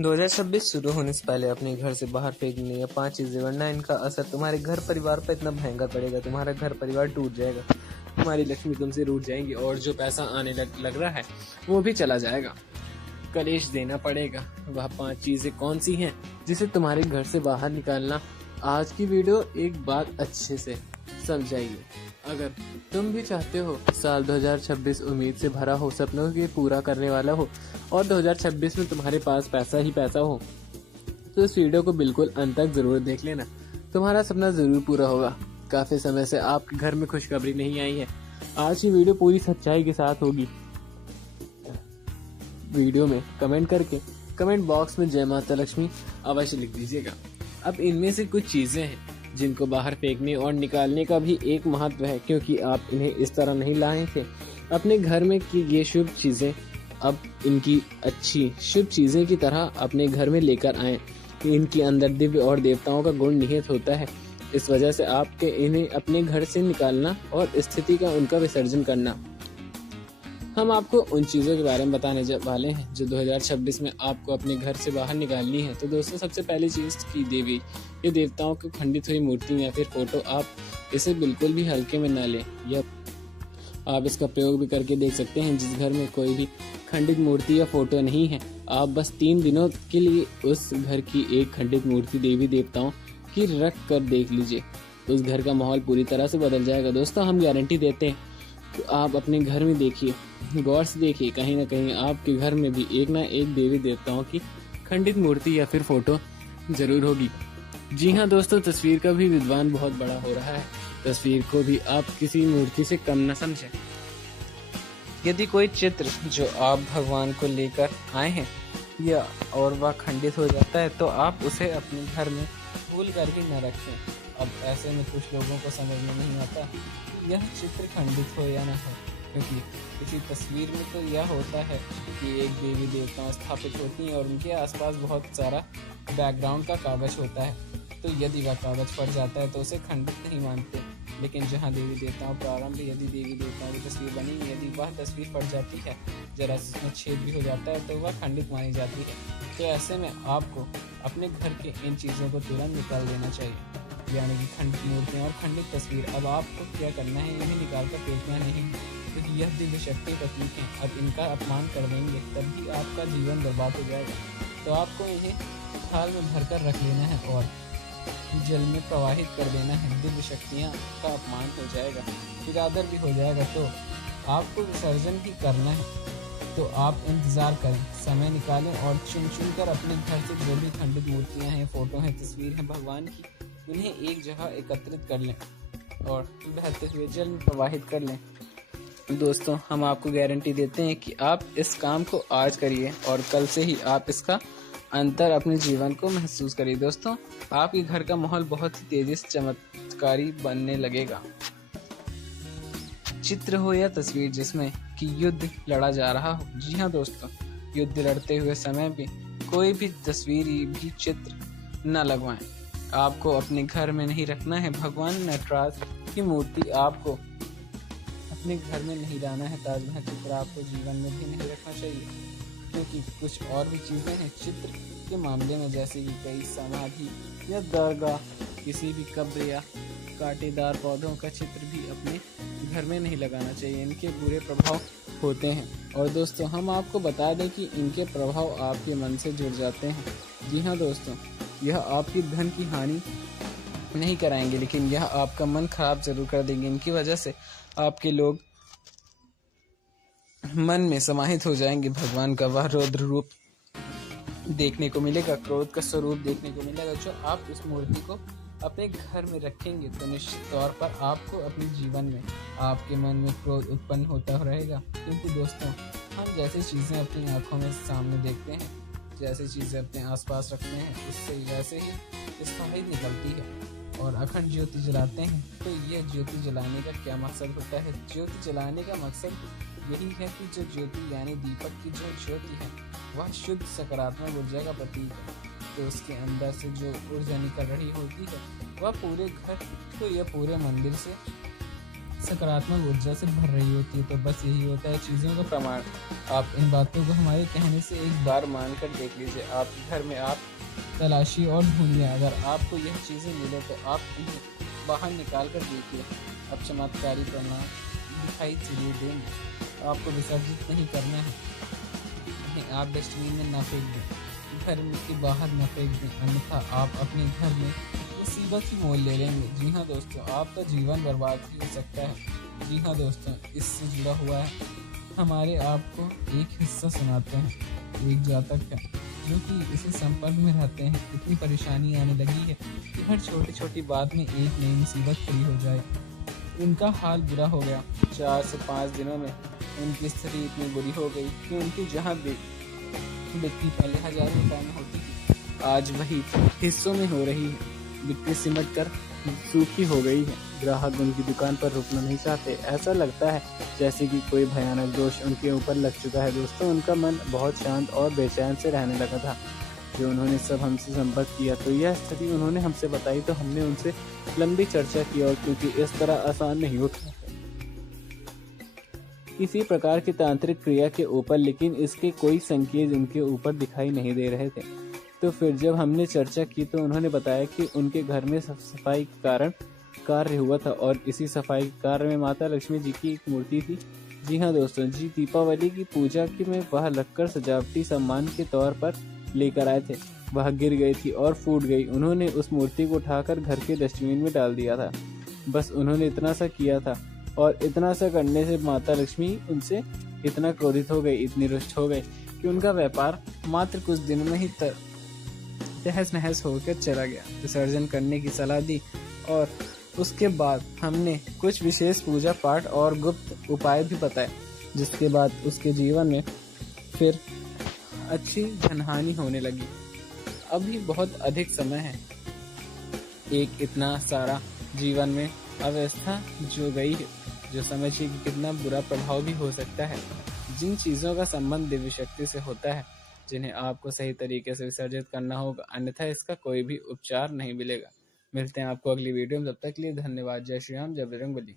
2026 शुरू होने से पहले अपने घर से बाहर फेंकने या 5 चीजें, वरना इनका असर तुम्हारे घर परिवार पर इतना भयंकर पड़ेगा, तुम्हारा घर परिवार टूट जाएगा, तुम्हारी लक्ष्मी तुमसे रूठ जाएंगी और जो पैसा आने लग रहा है वो भी चला जाएगा। कलेश देना पड़ेगा। वह 5 चीजें कौन सी हैं जिसे तुम्हारे घर से बाहर निकालना? आज की वीडियो एक बात अच्छे से समझाइए। अगर तुम भी चाहते हो साल 2026 उम्मीद से भरा हो, सपनों के पूरा करने वाला हो और 2026 में तुम्हारे पास पैसा ही पैसा हो, तो इस वीडियो को बिल्कुल अंत तक जरूर देख लेना। तुम्हारा सपना जरूर पूरा होगा। काफी समय से आपके घर में खुशखबरी नहीं आई है। आज की वीडियो पूरी सच्चाई के साथ होगी। वीडियो में कमेंट करके कमेंट बॉक्स में जय माता लक्ष्मी अवश्य लिख दीजिएगा। अब इनमें से कुछ चीजें हैं जिनको बाहर फेंकने और निकालने का भी एक महत्व है, क्योंकि आप इन्हें इस तरह नहीं लाए थे अपने घर में कि ये शुभ चीजें अब इनकी अच्छी शुभ चीजें की तरह अपने घर में लेकर आए। इनके अंदर दिव्य और देवताओं का गुण निहित होता है। इस वजह से आपके इन्हें अपने घर से निकालना और स्थिति का उनका विसर्जन करना। हम आपको उन चीज़ों के बारे में बताने वाले हैं जो 2026 में आपको अपने घर से बाहर निकालनी है। तो दोस्तों, सबसे पहली चीज़ की देवी या देवताओं की खंडित हुई मूर्ति या फिर फोटो, आप इसे बिल्कुल भी हल्के में न लें। या आप इसका प्रयोग भी करके देख सकते हैं। जिस घर में कोई भी खंडित मूर्ति या फोटो नहीं है, आप बस 3 दिनों के लिए उस घर की एक खंडित मूर्ति देवी देवताओं की रख कर देख लीजिए। उस घर का माहौल पूरी तरह से बदल जाएगा। दोस्तों, हम गारंटी देते हैं। तो आप अपने घर में देखिए, गौर से देखिए, कहीं ना कहीं आपके घर में भी एक ना एक देवी देवताओं की खंडित मूर्ति या फिर फोटो जरूर होगी। जी हाँ दोस्तों, तस्वीर का भी विद्वान बहुत बड़ा हो रहा है। तस्वीर को भी आप किसी मूर्ति से कम न समझें। यदि कोई चित्र जो आप भगवान को लेकर आए हैं या और वह खंडित हो जाता है, तो आप उसे अपने घर में भूल कर भी न रखें। अब ऐसे में कुछ लोगों को समझ में नहीं आता यह चित्र खंडित हो या न हो, क्योंकि किसी तस्वीर में तो यह होता है कि एक देवी देवता स्थापित होती हैं और उनके आसपास बहुत सारा बैकग्राउंड का कागज होता है। तो यदि वह कागज फट जाता है तो उसे खंडित नहीं मानते। लेकिन जहाँ देवी देवताओं प्रारंभ यदि देवी देवताओं की तस्वीर बनी, यदि वह तस्वीर फट जाती है, जरा इसमें छेद भी हो जाता है, तो वह खंडित मानी जाती है। तो ऐसे में आपको अपने घर के इन चीज़ों को तुरंत निकाल देना चाहिए, यानी कि खंडित मूर्तियाँ और खंडित तस्वीर। अब आपको क्या करना है, इन्हें निकाल कर फेंकना नहीं, क्योंकि यह दिव्य शक्ति प्रतीक है। अब इनका अपमान कर देंगे तब भी आपका जीवन बर्बाद हो जाएगा। तो आपको इन्हें थाल में भरकर रख लेना है और जल में प्रवाहित कर देना है। दिव्य शक्तियाँ का अपमान हो जाएगा, फिर आदर भी हो जाएगा। तो आपको विसर्जन ही करना है। तो आप इंतज़ार करें, समय निकालें और चुन कर अपने घर से जो भी खंडित मूर्तियाँ हैं, फोटो हैं, तस्वीर हैं भगवान की, उन्हें एक जगह एकत्रित कर लें और बहते हुए जल में प्रवाहित कर लें। दोस्तों, हम आपको गारंटी देते हैं कि आप इस काम को आज करिए और कल से ही आप इसका अंतर अपने जीवन को महसूस करिए। दोस्तों, आपके घर का माहौल बहुत ही तेजी से चमत्कारी बनने लगेगा। चित्र हो या तस्वीर जिसमें कि युद्ध लड़ा जा रहा हो। जी हाँ दोस्तों, युद्ध लड़ते हुए समय भी कोई भी तस्वीर भी चित्र न लगवाएं। आपको अपने घर में नहीं रखना है। भगवान नटराज की मूर्ति आपको अपने घर में नहीं लाना है। ताजमहल चित्र आपको जीवन में भी नहीं रखना चाहिए, क्योंकि कुछ और भी चीज़ें हैं चित्र के मामले में, जैसे कि कई समाधि या दरगाह, किसी भी कब्र या कांटेदार पौधों का चित्र भी अपने घर में नहीं लगाना चाहिए। इनके बुरे प्रभाव होते हैं। और दोस्तों, हम आपको बता दें कि इनके प्रभाव आपके मन से जुड़ जाते हैं। जी हाँ दोस्तों, यह आपकी धन की हानि नहीं कराएंगे, लेकिन यह आपका मन खराब जरूर कर देंगे। इनकी वजह से आपके लोग मन में समाहित हो जाएंगे। भगवान का वह रौद्र रूप देखने को मिलेगा, क्रोध का स्वरूप देखने को मिलेगा। जो आप उस मूर्ति को अपने घर में रखेंगे तो निश्चित तौर पर आपको अपने जीवन में आपके मन में क्रोध उत्पन्न होता रहेगा। क्योंकि दोस्तों, हम जैसी चीज़ें अपनी आंखों में सामने देखते हैं, जैसी चीज़ें अपने आसपास रखते हैं, उससे वैसे ही स्थायी निकलती है। और अखंड ज्योति जलाते हैं, तो यह ज्योति जलाने का क्या मकसद होता है? ज्योति जलाने का मकसद यही है कि जो ज्योति यानी दीपक की जो ज्योति है वह शुद्ध सकारात्मक ऊर्जा का प्रतीक है। तो उसके अंदर से जो ऊर्जा निकल रही होती है वह पूरे घर को या पूरे मंदिर से सकारात्मक ऊर्जा से भर रही होती है। तो बस यही होता है चीज़ों का प्रमाण। आप इन बातों को हमारे कहने से एक बार मानकर देख लीजिए। आपके घर में आप तलाशी और ढूंढिए, अगर आपको यह चीज़ें मिले तो आप इन्हें बाहर निकाल कर देखिए। अब चमत्कारी परिणाम दिखाई जरूर देंगे। आपको विसर्जित नहीं करना है, इन्हें आप डस्टबिन में न फेंक दें, घर में के बाहर न फेंक दें, अन्यथा आप अपने घर में मुसीबत ही मोल ले लेंगे। जी हाँ दोस्तों, आपका जीवन बर्बाद भी हो सकता है। जी हाँ दोस्तों, इससे जुड़ा हुआ है हमारे आपको एक हिस्सा सुनाते हैं। एक जातक है जो कि इसी संपर्क में रहते हैं। इतनी परेशानी आने लगी है कि हर छोटी छोटी बात में एक नई मुसीबत खड़ी हो जाए। उनका हाल बुरा हो गया। 4 से 5 दिनों में उनकी स्थिति इतनी बुरी हो गई कि उनकी जहाँ बिक्री पहले 1000 रुपए में होती थी, आज वही हिस्सों में हो रही है। बिक्री सिमट कर सूखी हो गई है। ग्राहक उनकी दुकान पर रुकना नहीं चाहते। ऐसा लगता है जैसे कि कोई भयानक दोष उनके ऊपर लग चुका है। दोस्तों, उनका मन बहुत शांत और बेचैन से रहने लगा था। जो उन्होंने सब हमसे संपर्क किया तो यह स्थिति उन्होंने हमसे बताई, तो हमने उनसे लंबी चर्चा की, और क्योंकि इस तरह आसान नहीं होता किसी प्रकार की तांत्रिक क्रिया के ऊपर, लेकिन इसके कोई संकेत उनके ऊपर दिखाई नहीं दे रहे थे। तो फिर जब हमने चर्चा की तो उन्होंने बताया कि उनके घर में सफाई के कारण कार्य हुआ था, और इसी सफाई के कार्य में माता लक्ष्मी जी की एक मूर्ति थी। जी हाँ दोस्तों जी, दीपावली की पूजा की में वह रखकर सजावटी सम्मान के तौर पर लेकर आए थे। वह गिर गई थी और फूट गई। उन्होंने उस मूर्ति को उठाकर घर के डस्टबिन में डाल दिया था। बस उन्होंने इतना सा किया था, और इतना सा करने से माता लक्ष्मी उनसे इतना क्रोधित हो गई, इतनी रुष्ट हो गई कि उनका व्यापार मात्र कुछ दिनों में ही तहस नहस होकर चला गया। विसर्जन करने की सलाह दी, और उसके बाद हमने कुछ विशेष पूजा पाठ और गुप्त उपाय भी बताए, जिसके बाद उसके जीवन में फिर अच्छी धनहानि होने लगी। अभी बहुत अधिक समय है। एक इतना सारा जीवन में अवस्था जो गई है, जो समझिए कि कितना बुरा प्रभाव भी हो सकता है। जिन चीज़ों का संबंध दिव्य शक्ति से होता है, जिन्हें आपको सही तरीके से विसर्जित करना होगा, अन्यथा इसका कोई भी उपचार नहीं मिलेगा। मिलते हैं आपको अगली वीडियो में, तब तक के लिए धन्यवाद। जय श्री राम, जय बजरंग बली।